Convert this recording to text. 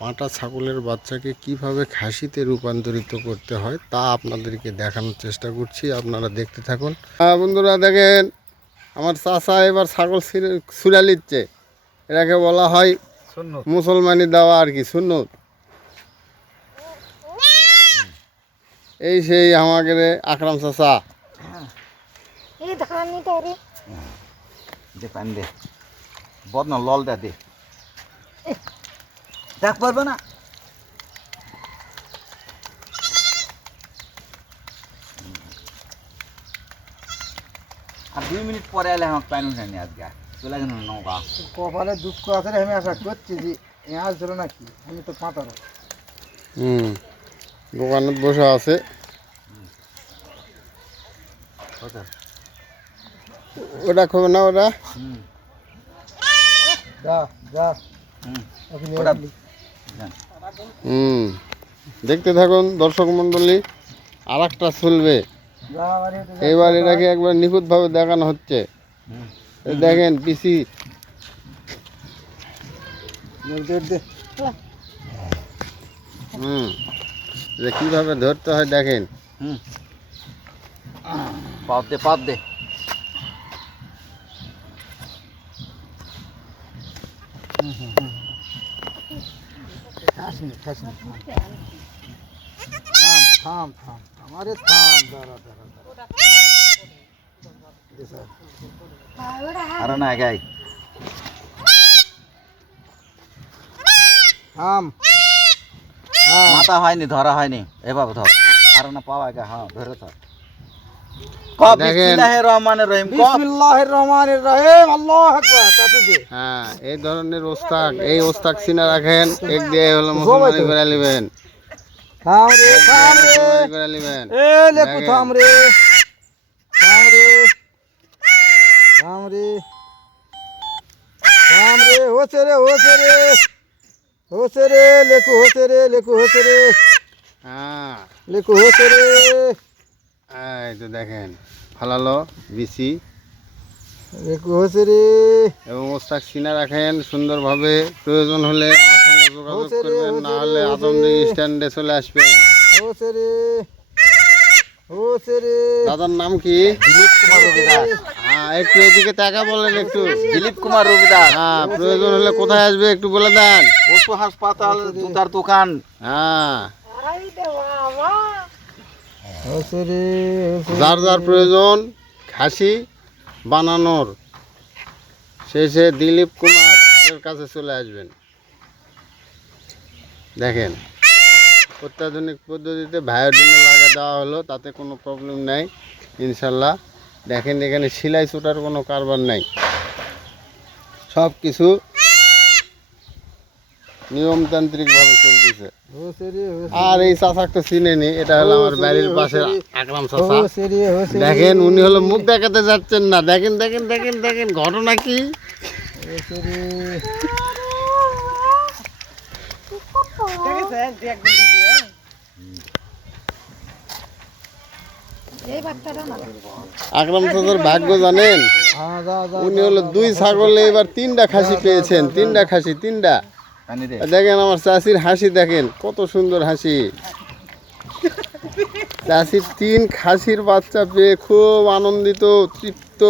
পাঁটা ছাগলের বাচ্চাকে কীভাবে খাসিতে রূপান্তরিত করতে হয় তা আপনাদেরকে দেখানোর চেষ্টা করছি আপনারা দেখতে থাকুন। হ্যাঁ বন্ধুরা দেখেন আমার চাষা এবার ছাগল ছুড়ে নিচ্ছে এটাকে বলা হয় মুসলমানি দেওয়া আর কি শূন্য এই সেই আমাকে আকরাম চাষা। এই ধানি তোরে দে পানি দে। বদনা লল দে দে। দেখ পারবে না। আর দুই মিনিট পরে এলে আমাকে পানি উঠানি আজকে। চলে গেল নৌকা। কপালে দুঃখ আছে রে, আমি আশা করছি যে পেঁয়াজ ধরো নাকি আমি তো পাতারো হুম দোকানে বসে আছে। ওটা খবে না ওটা। যা যা। ওটা। হুম। দেখতে থাকুন দর্শক মণ্ডলী আর একটা চলবে। এবার এটাকে একবার নিখুঁতভাবে দেখানো হচ্ছে। দেখেন পিসি। হুম। যে কীভাবে ধরতে হয় দেখেন। হুম। পাত দে খাস নি, খাস নি, থাম। থাম থাম থাম। মাথা হয়নি ধরা হয়নি। এভাবে ধর। আর না পাওয়া গা হ্যাঁ ধরে ধর। এই ধরনের ওস্তাক এই ওস্তাক চিনা রাখেন এক দিয়ে হলো মুসলমানি করে নেবেন। থাম রে থাম রে মুসলমানি করে নেবেন। এ লেকু দেখেন। থাম রে থাম রে থাম রে থাম রে হোসে রে হোসে রে। হোসে রে লেকু হোসে রে লেকু হোসে রে। হ্যাঁ। লেকু হোসে রে। এই তো দেখেন ফালালো বিসি হোসে রে। এবং ওস্তাক চিনা রাখেন সুন্দরভাবে। প্রয়োজন হলে আমার সঙ্গে যোগাযোগ করবেন না হলে আদমদি স্ট্যান্ডে চলে আসবেন। রে রে। দাদার নাম কি? দিলীপ কুমার রবিদাস। হ্যাঁ একটু এদিকে তাকা বলেন একটু। দিলীপ কুমার রবিদাস। হ্যাঁ প্রয়োজন হলে কোথায় আসবে একটু বলে দেন। পশু হাসপাতাল জুতার দোকান। হ্যাঁ আই দে বাবা হোসে রে হোসে যার যার প্রয়োজন, খাসি বানানোর শেষে দিলীপ কুমার এর কাছে চলে আসবেন। দেখেন, অত্যাধুনিক পদ্ধতিতে ভায়োডিনে লাগা দেওয়া হলো, তাতে কোনো প্রবলেম নাই, ইনশাল্লাহ। দেখেন, এখানে সেলাই ছোটার কোনো কারবার নাই। সব কিছু নিয়মতান্ত্রিকভাবে চলতেছে। আর এই চাচাক তো চিনেনি এটা হলো আমার বাড়ির পাশে আকরাম দেখেন উনি হলো মুখ দেখাতে যাচ্ছেন না। দেখেন দেখেন দেখেন দেখেন ঘটনা কি? আকরাম চাচার ভাগ্য জানেন? হ্যাঁ যা যা উনি হলো দুই ছাগলে এবার তিনটা খাসি পেয়েছেন। তিনটা খাসি তিনটা। দেখেন আমার চাষির হাসি দেখেন, কত সুন্দর হাসি। চাষির তিন খাসির বাচ্চা পেয়ে খুব আনন্দিত, তৃপ্ত।